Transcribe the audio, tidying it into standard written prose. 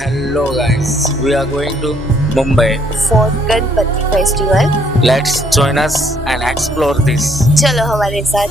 Hello guys, we are going to Mumbai. for Ganpati festival. Let's join us and explore this. चलो हमारे साथ।